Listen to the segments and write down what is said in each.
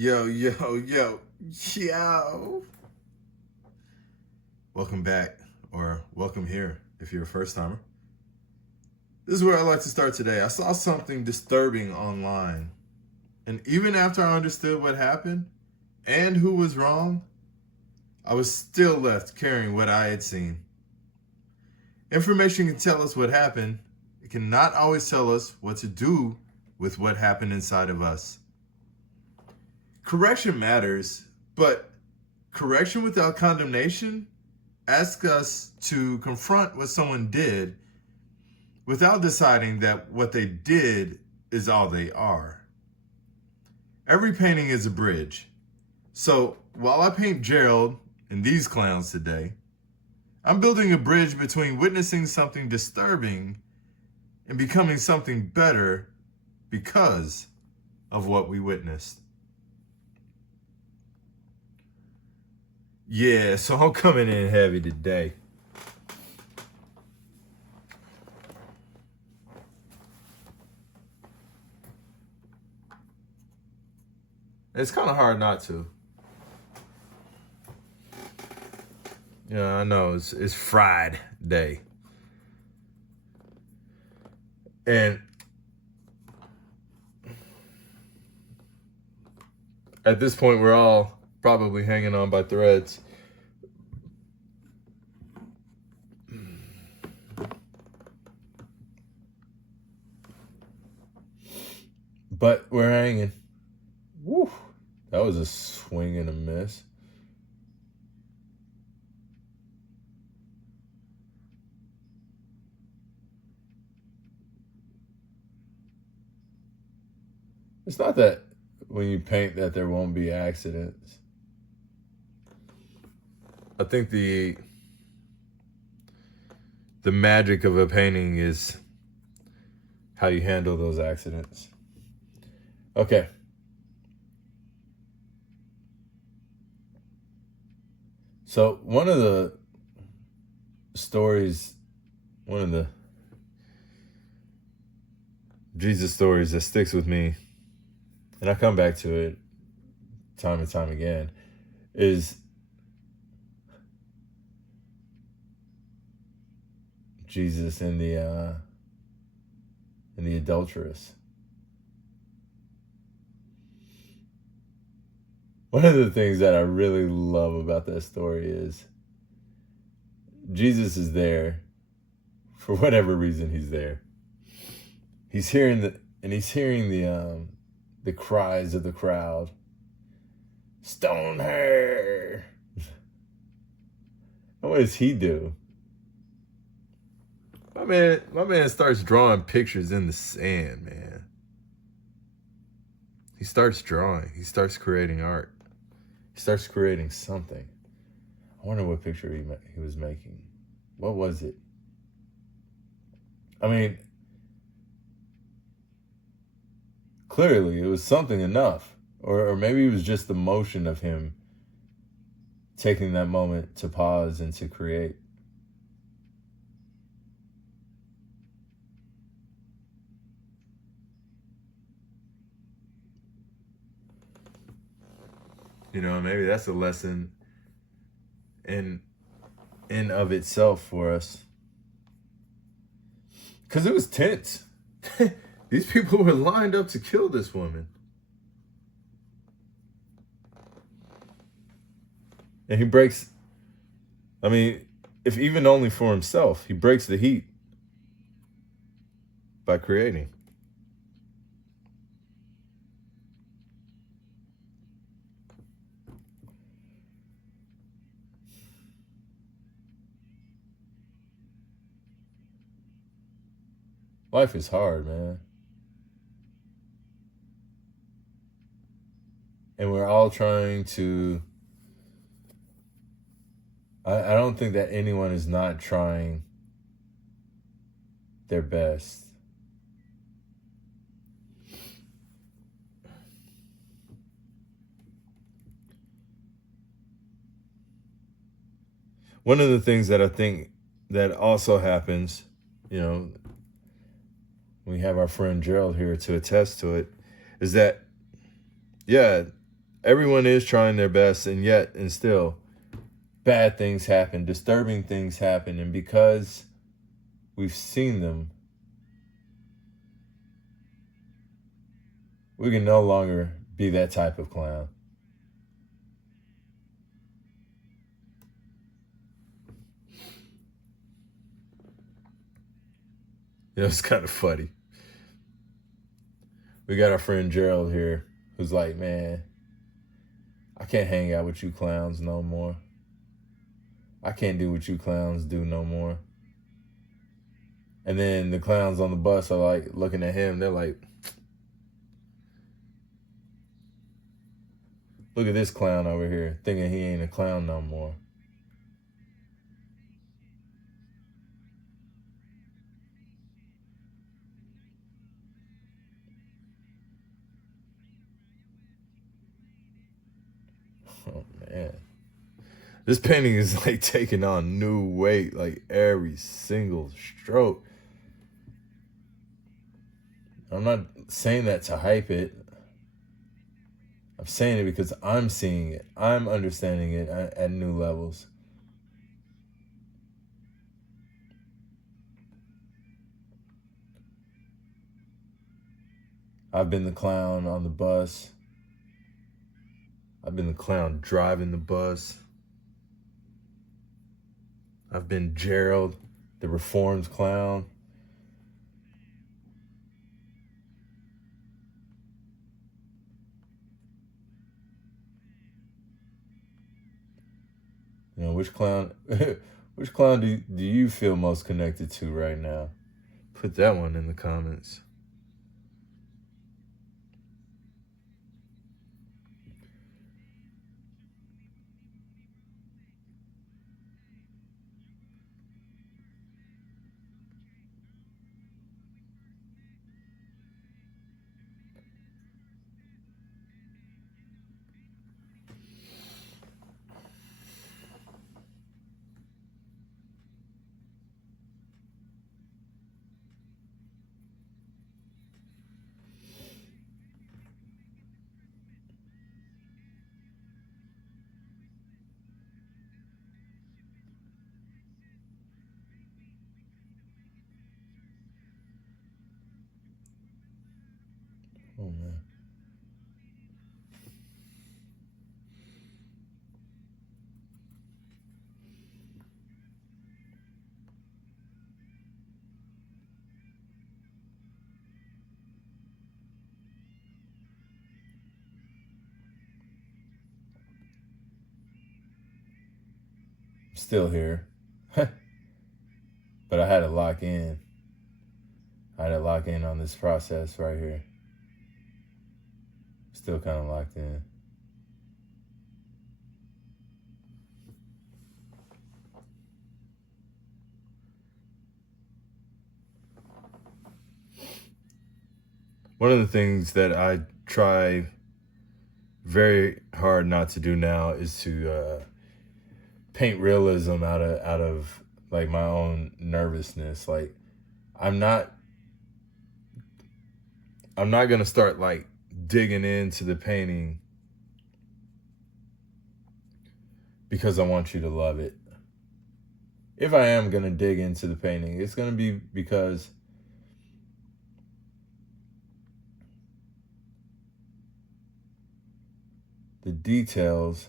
Yo, yo, yo, yo. Welcome back, or welcome here if you're a first timer. This is where I like to start today. I saw something disturbing online, and even after I understood what happened and who was wrong, I was still left carrying what I had seen. Information can tell us what happened, it cannot always tell us what to do with what happened inside of us. Correction matters, but correction without condemnation asks us to confront what someone did without deciding that what they did is all they are. Every painting is a bridge. So while I paint Gerald and these clowns today, I'm building a bridge between witnessing something disturbing and becoming something better because of what we witnessed. Yeah, so I'm coming in heavy today. It's kind of hard not to. Yeah, I know, it's Friday. And at this point, we're all probably hanging on by threads. But we're hanging. Woo! That was a swing and a miss. It's not that when you paint that there won't be accidents. I think the magic of a painting is how you handle those accidents. Okay. So one of the Jesus stories that sticks with me, and I come back to it time and time again, is Jesus and the adulteress. One of the things that I really love about that story is Jesus is there for whatever reason he's there. He's hearing the cries of the crowd. Stone her. And what does he do? My man starts drawing pictures in the sand, man. He starts drawing. He starts creating art. He starts creating something. I wonder what picture he was making. What was it? I mean, clearly it was something enough. Or maybe it was just the motion of him taking that moment to pause and to create. You know, maybe that's a lesson in of itself for us. Because it was tense. These people were lined up to kill this woman. And he breaks, I mean, if even only for himself, he breaks the heat by creating. Life is hard, man. And we're all trying to... I don't think that anyone is not trying their best. One of the things that I think that also happens, you know, we have our friend Gerald here to attest to it, is that, yeah, everyone is trying their best, and still bad things happen, disturbing things happen, and because we've seen them, we can no longer be that type of clown. It's kind of funny. We got our friend Gerald here who's like, man, I can't hang out with you clowns no more. I can't do what you clowns do no more. And then the clowns on the bus are like looking at him. They're like, look at this clown over here thinking he ain't a clown no more. Oh, man. This painting is like taking on new weight, like every single stroke. I'm not saying that to hype it. I'm saying it because I'm seeing it. I'm understanding it at new levels. I've been the clown on the bus. I've been the clown driving the bus. I've been Gerald, the reformed clown. Which clown do you feel most connected to right now? Put that one in the comments. Oh, man. I'm still here. But I had to lock in. I had to lock in on this process right here. Still kind of locked in. One of the things that I try very hard not to do now is to paint realism out of like my own nervousness. Like I'm not gonna start like digging into the painting because I want you to love it. If I am gonna dig into the painting, it's gonna be because the details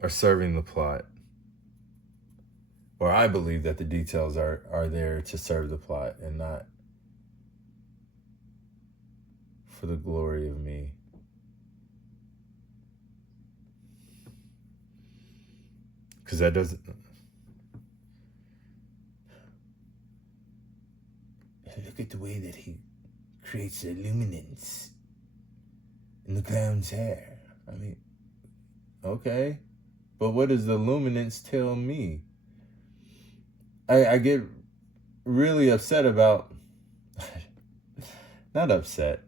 are serving the plot. Or I believe that the details are there to serve the plot and not for the glory of me. Because that doesn't... Look at the way that he creates a luminance in the clown's hair. I mean, okay. But what does the luminance tell me? I get really upset about... Not upset.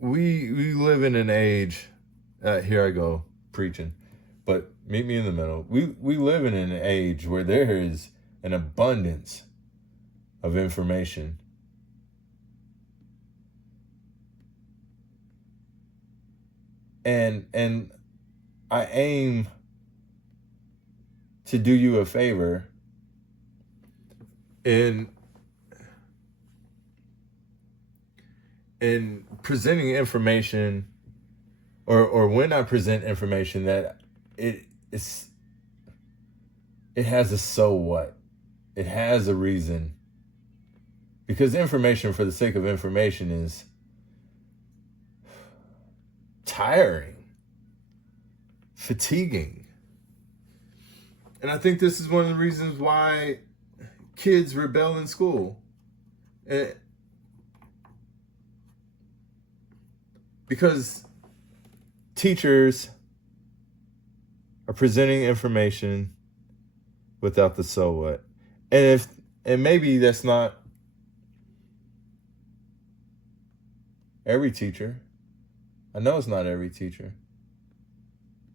We live in an age... here I go, preaching. But meet me in the middle. We live in an age where there is an abundance of information. And I aim to do you a favor in presenting information, or when I present information, that it has a so what. It has a reason. Because information for the sake of information is tiring, fatiguing. And I think this is one of the reasons why kids rebel in school. Because teachers are presenting information without the so what. And maybe that's not every teacher. I know it's not every teacher.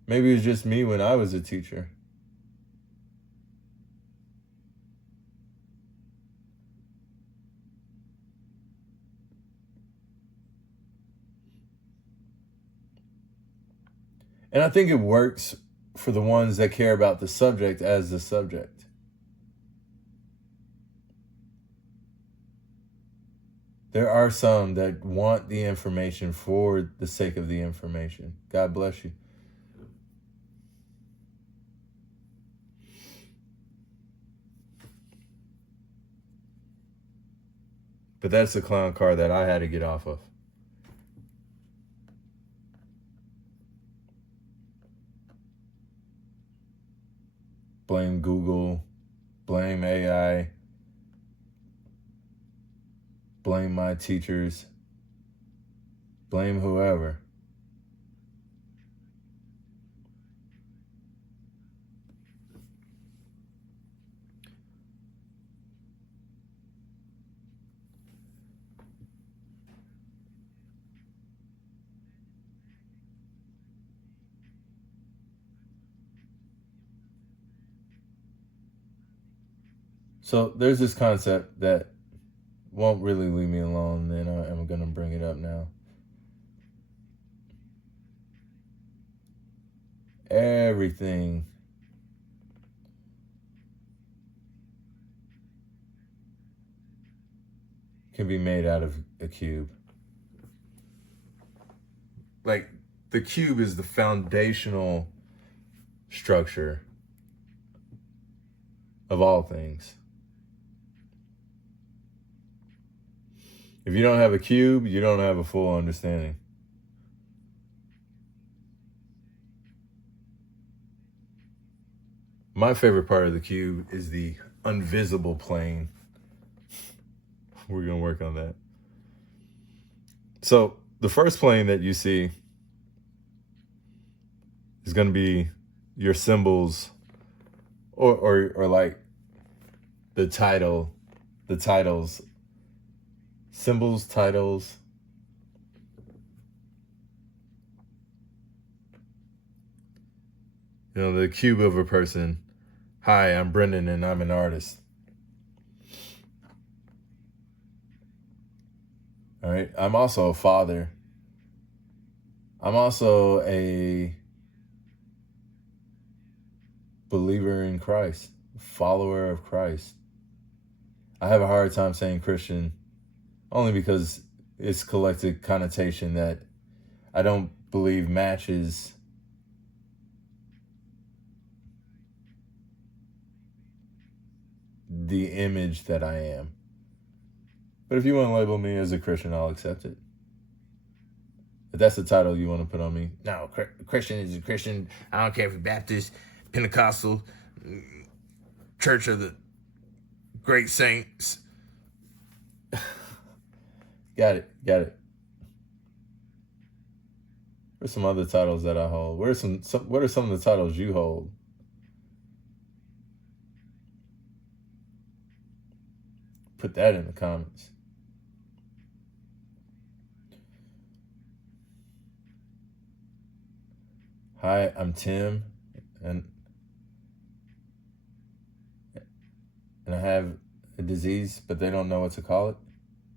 Maybe it was just me when I was a teacher. And I think it works for the ones that care about the subject as the subject. There are some that want the information for the sake of the information. God bless you. But that's the clown car that I had to get off of. Blame Google, blame AI, blame my teachers, blame whoever. So there's this concept that won't really leave me alone, and I'm going to bring it up now. Everything can be made out of a cube. Like, the cube is the foundational structure of all things. If you don't have a cube, you don't have a full understanding. My favorite part of the cube is the invisible plane. We're going to work on that. So the first plane that you see is going to be your symbols, or like the titles, symbols, titles. You know, the cube of a person. Hi, I'm Brendan and I'm an artist. All right. I'm also a father. I'm also a believer in Christ, follower of Christ. I have a hard time saying Christian only because it's collective connotation that I don't believe matches the image that I am. But if you want to label me as a Christian, I'll accept it. If that's the title you want to put on me. No, Christian is a Christian. I don't care if you're Baptist, Pentecostal, Church of the Great Saints. Got it. Where's some other titles that I hold? What are some of the titles you hold? Put that in the comments. Hi, I'm Tim, and and I have a disease, but they don't know what to call it.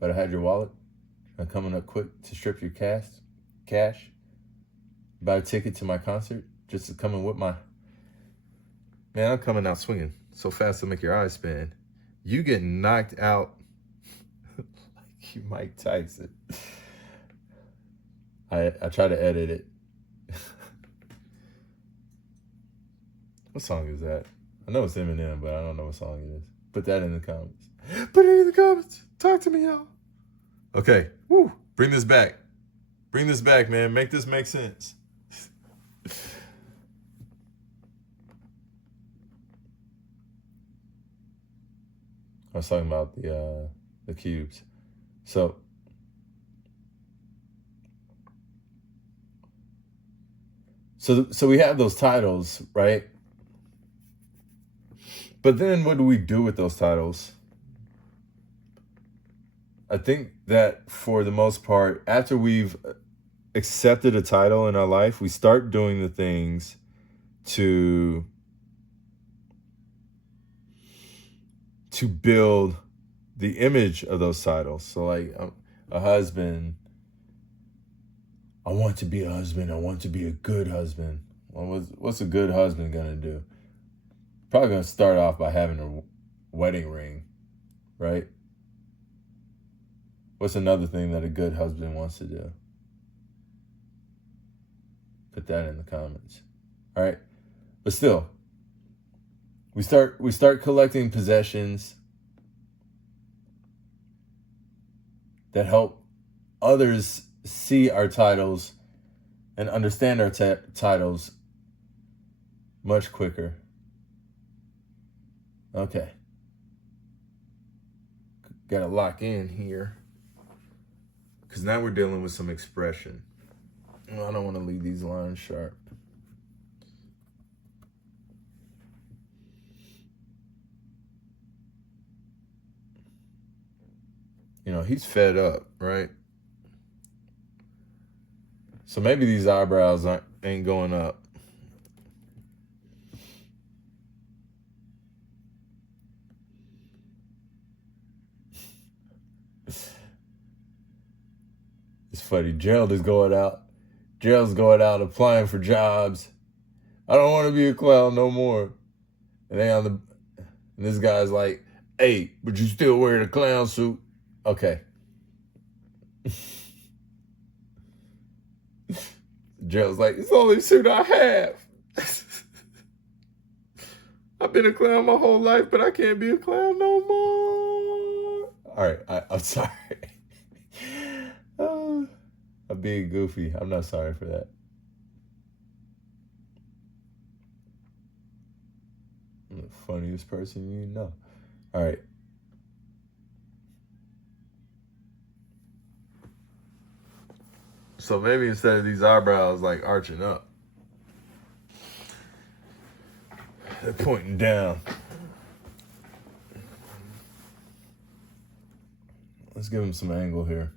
But I had your wallet. I'm coming up quick to strip your cash. Buy a ticket to my concert just to come and whip my... Man, I'm coming out swinging so fast to make your eyes spin. You get knocked out like you Mike Tyson. I try to edit it. What song is that? I know it's Eminem, but I don't know what song it is. Put that in the comments. Put it in the comments. Talk to me, y'all. Okay. Woo. Bring this back. Bring this back, man. Make this make sense. I was talking about the cubes. So we have those titles, right? But then what do we do with those titles? I think that for the most part, after we've accepted a title in our life, we start doing the things to build the image of those titles. So like a husband, I want to be a husband. I want to be a good husband. Well, what's a good husband going to do? Probably going to start off by having a wedding ring, right? What's another thing that a good husband wants to do? Put that in the comments. All right. But still, we start collecting possessions that help others see our titles and understand our titles much quicker. Okay. Gotta lock in here, because now we're dealing with some expression. I don't want to leave these lines sharp. You know, he's fed up, right? So maybe these eyebrows ain't going up. It's funny. Gerald is going out. Gerald's going out applying for jobs. I don't want to be a clown no more. And this guy's like, hey, but you still wearing a clown suit? Okay. Gerald's like, it's the only suit I have. I've been a clown my whole life, but I can't be a clown no more. All right, I'm sorry. I'm being goofy. I'm not sorry for that. I'm the funniest person you know. All right. So maybe instead of these eyebrows like arching up, they're pointing down. Let's give him some angle here.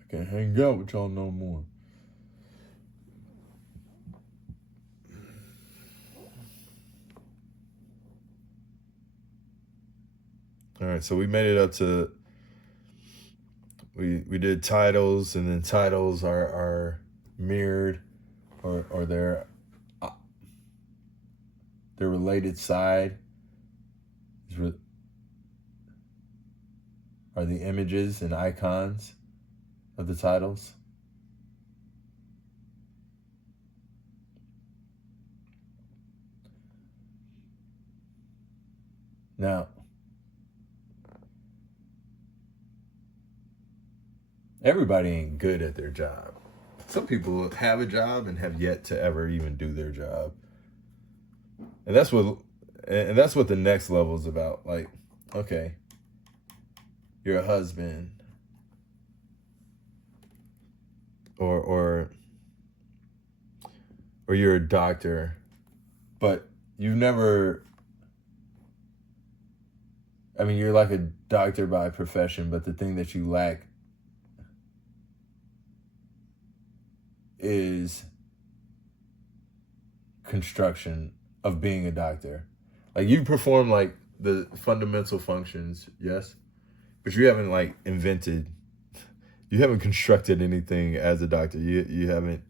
I can't hang out with y'all no more. All right, so we made it up to, we did titles, and then titles are mirrored, or their related side are the images and icons of the titles. Now, everybody ain't good at their job. Some people have a job and have yet to ever even do their job. And that's what the next level is about. Like, okay, you're a husband, or you're a doctor, but you've never, I mean, you're like a doctor by profession, but the thing that you lack is construction of being a doctor. Like, you perform like the fundamental functions, yes, but you haven't like invented, you haven't constructed anything as a doctor. You haven't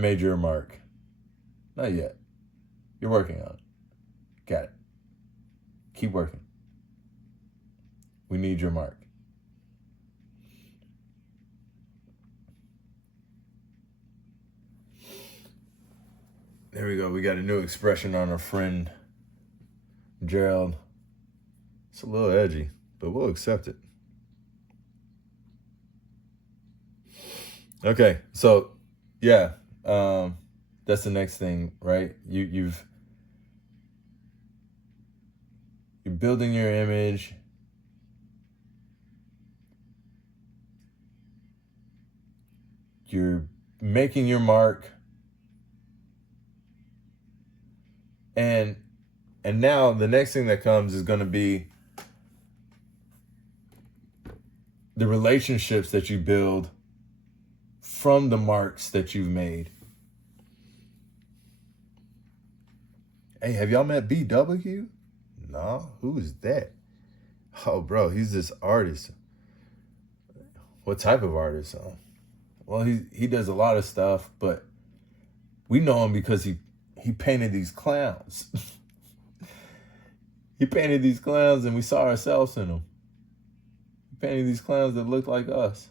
made your mark. Not yet. You're working on it. Got it. Keep working. We need your mark. There we go. We got a new expression on our friend Gerald. It's a little edgy, but we'll accept it. Okay, so yeah, that's the next thing, right? You're building your image. You're making your mark. And now the next thing that comes is going to be the relationships that you build from the marks that you've made. Hey, have y'all met BW? No, who is that? Oh, bro, he's this artist. What type of artist? Well, he does a lot of stuff, but we know him because he painted these clowns. He painted these clowns and we saw ourselves in them. He painted these clowns that looked like us.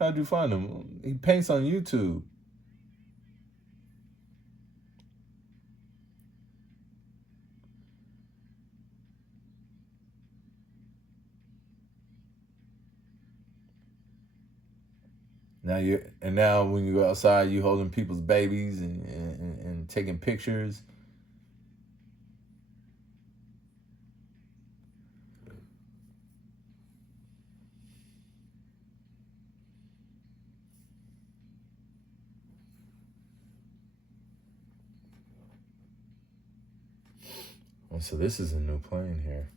How'd you find him? He paints on YouTube. Now when you go outside, you holding people's babies and taking pictures. Oh, so this is a new plane here.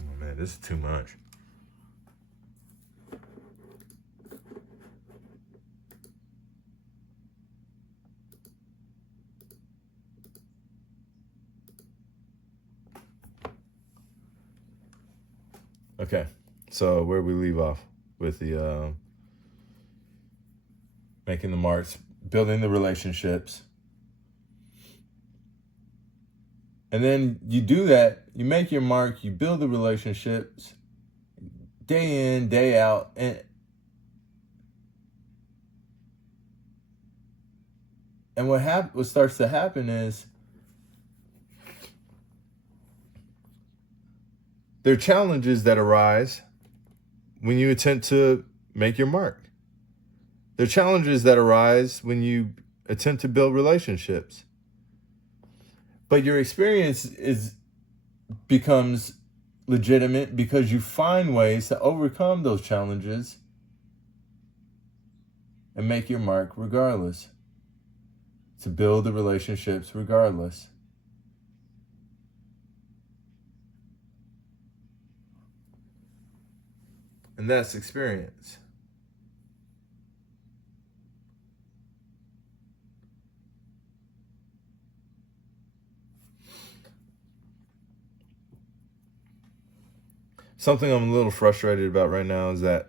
Oh man, this is too much. Okay, so where we leave off with the making the marks, building the relationships. And then you do that, you make your mark, you build the relationships day in, day out. And what starts to happen is there are challenges that arise when you attempt to make your mark. There are challenges that arise when you attempt to build relationships. But your experience becomes legitimate because you find ways to overcome those challenges and make your mark regardless. To build the relationships regardless. And that's experience. Something I'm a little frustrated about right now is that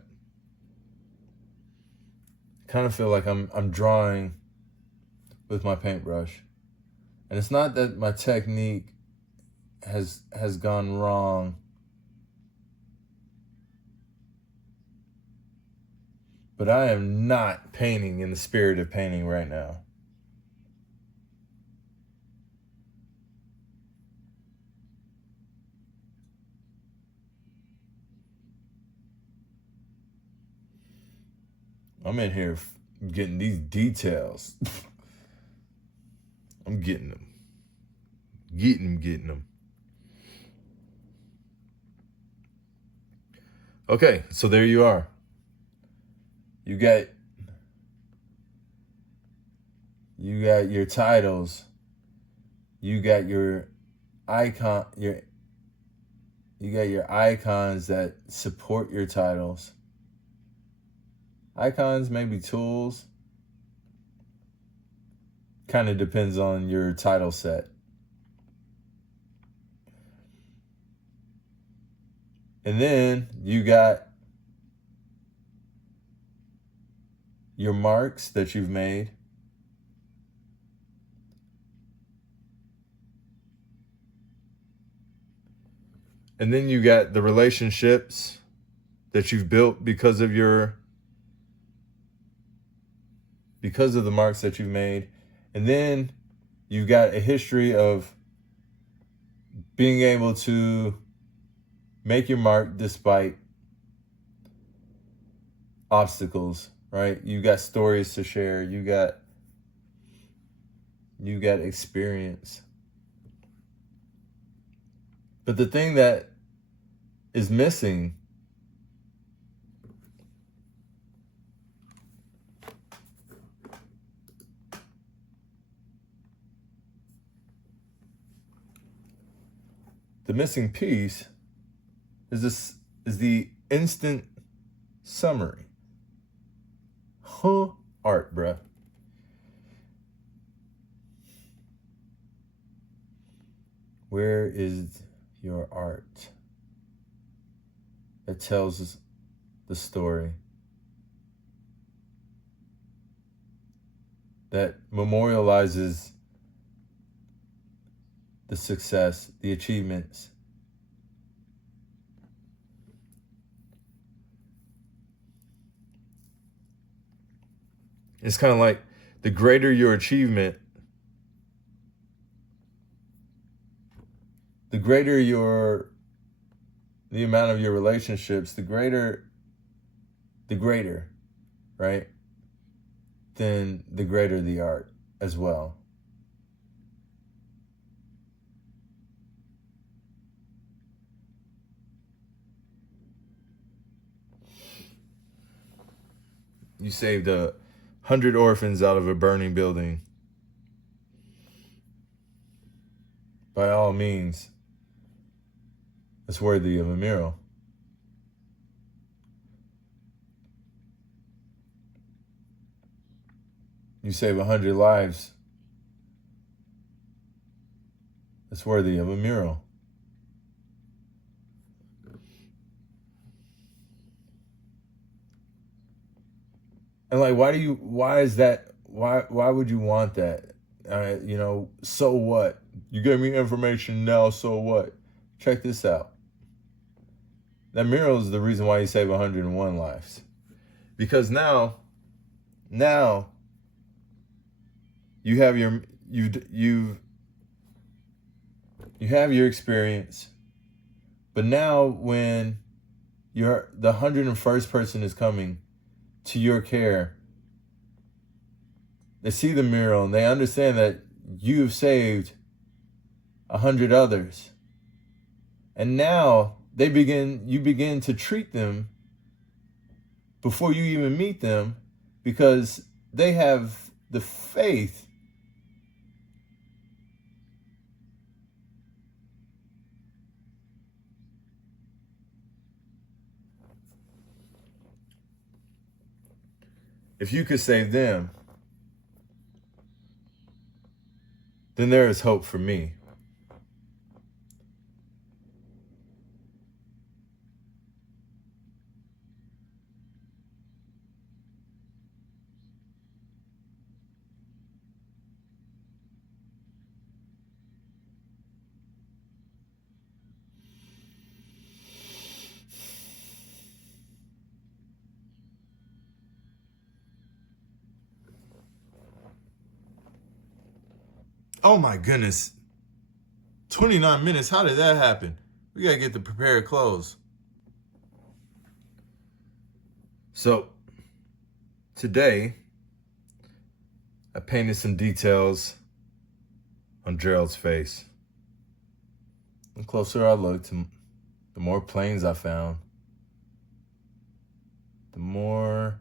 I kind of feel like I'm drawing with my paintbrush. And it's not that my technique has gone wrong, but I am not painting in the spirit of painting right now. I'm in here getting these details. I'm getting them. Getting them. Okay, so there you are. You got your titles. You got your icon. You got your icons that support your titles. Icons, maybe tools. Kind of depends on your title set. And then you got your marks that you've made. And then you got the relationships that you've built because of the marks that you've made. And then you've got a history of being able to make your mark despite obstacles, right? You got stories to share. You got experience. But the thing that is missing piece is the instant summary. Art, bruh. Where is your art that tells the story, that memorializes the success, the achievements? It's kind of like the greater your achievement, the greater the amount of your relationships, the greater, right? Then the greater the art as well. You saved 100 orphans out of a burning building. By all means, it's worthy of a mural. You save 100 lives. It's worthy of a mural. And like, why would you want that? So what? You gave me information now, so what? Check this out. That mural is the reason why you save 101 lives. Because now you have your experience. But now when the 101st person is coming to your care, they see the mural and they understand that you've saved 100 others. And now you begin to treat them before you even meet them, because they have the faith if you could save them, then there is hope for me. Oh my goodness. 29 minutes. How did that happen? We got to get the prepared clothes. So, today, I painted some details on Gerald's face. The closer I looked, the more planes I found. The more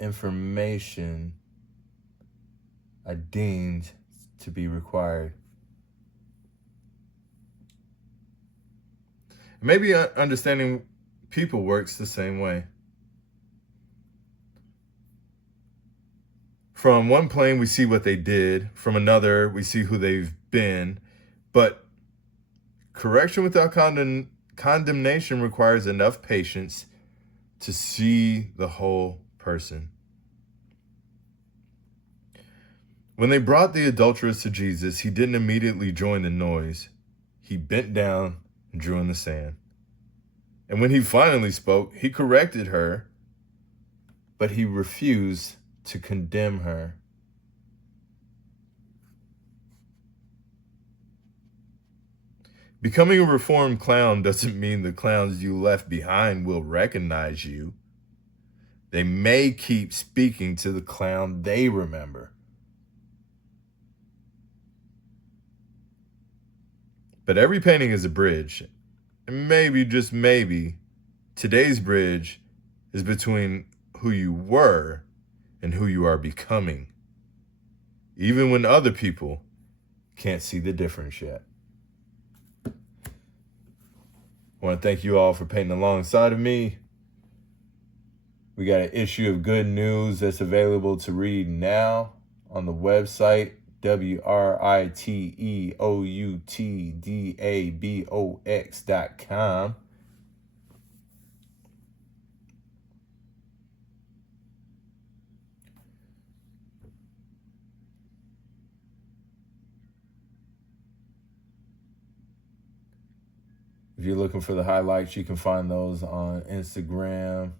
information I deemed to be required. Maybe understanding people works the same way. From one plane, we see what they did. From another, we see who they've been. But correction without condemnation requires enough patience to see the whole person. When they brought the adulteress to Jesus, he didn't immediately join the noise. He bent down and drew in the sand. And when he finally spoke, he corrected her, but he refused to condemn her. Becoming a reformed clown doesn't mean the clowns you left behind will recognize you. They may keep speaking to the clown they remember. But every painting is a bridge. And maybe, just maybe, today's bridge is between who you were and who you are becoming, even when other people can't see the difference yet. I want to thank you all for painting alongside of me. We got an issue of Good News that's available to read now on the website, WRITEOUTDABOX.com. If you're looking for the highlights, you can find those on Instagram.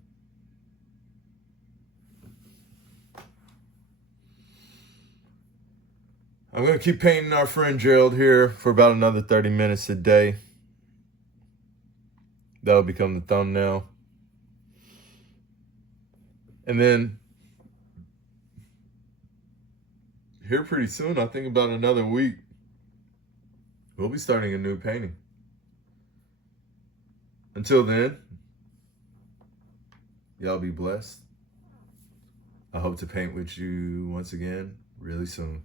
I'm going to keep painting our friend Gerald here for about another 30 minutes a day. That'll become the thumbnail. And then here pretty soon, I think about another week, we'll be starting a new painting. Until then, y'all be blessed. I hope to paint with you once again really soon.